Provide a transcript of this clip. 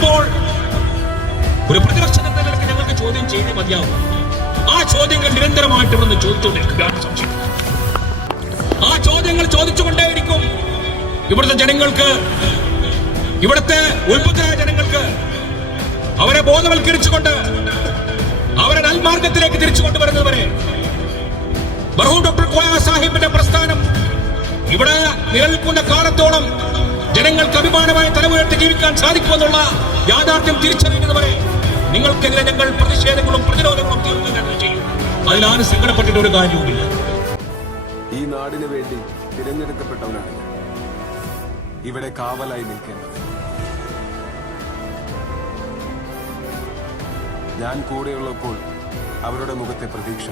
പറയുമ്പോൾ ഒരു പ്രതിപക്ഷ നിലയ്ക്ക് ഞങ്ങൾക്ക് ചോദ്യം ചെയ്തേ മതിയാവും. ആ ചോദ്യങ്ങൾ നിരന്തരമായിട്ട് ഇവിടുന്ന് ചോദിച്ചുകൊണ്ടിരിക്കുകയാണ്. സംശയം ആ ചോദ്യങ്ങൾ ചോദിച്ചുകൊണ്ടേയിരിക്കും. ഇവിടുത്തെ ജനങ്ങൾക്ക്, ഇവിടുത്തെ ഉത്ബുദ്ധരായ ജനങ്ങൾക്ക് അവരെ ബോധവൽക്കരിച്ചുകൊണ്ട് അവരെ നൽമാർഗത്തിലേക്ക് തിരിച്ചു കൊണ്ടുവരുന്നതുവരെ മർഹൂം ഡോക്ടർ കോയ സാഹിബിന്റെ പ്രസ്ഥാനം ഇവിടെ നിലനിൽക്കുന്ന കാലത്തോളം ജനങ്ങൾക്ക് അഭിമാനമായി തലമുയർത്തി ജീവിക്കാൻ സാധിക്കുമെന്നുള്ള യാഥാർത്ഥ്യം തിരിച്ചറിയുന്നതുവരെ നിങ്ങൾക്കെതിരെ ഞങ്ങൾ പ്രതിഷേധങ്ങളും പ്രതിരോധങ്ങളും തീർക്കുക ചെയ്യും. അതിലാണ് സങ്കടപ്പെട്ടിട്ട് ഒരു കാര്യവുമില്ല. ഈ നാടിന് വേണ്ടി തിരഞ്ഞെടുക്കപ്പെട്ടവനാണ് ഇവിടെ കാവലായി നിൽക്കേണ്ടത്. ഞാൻ കൂടെയുള്ളപ്പോൾ അവരുടെ മുഖത്തെ പ്രതീക്ഷ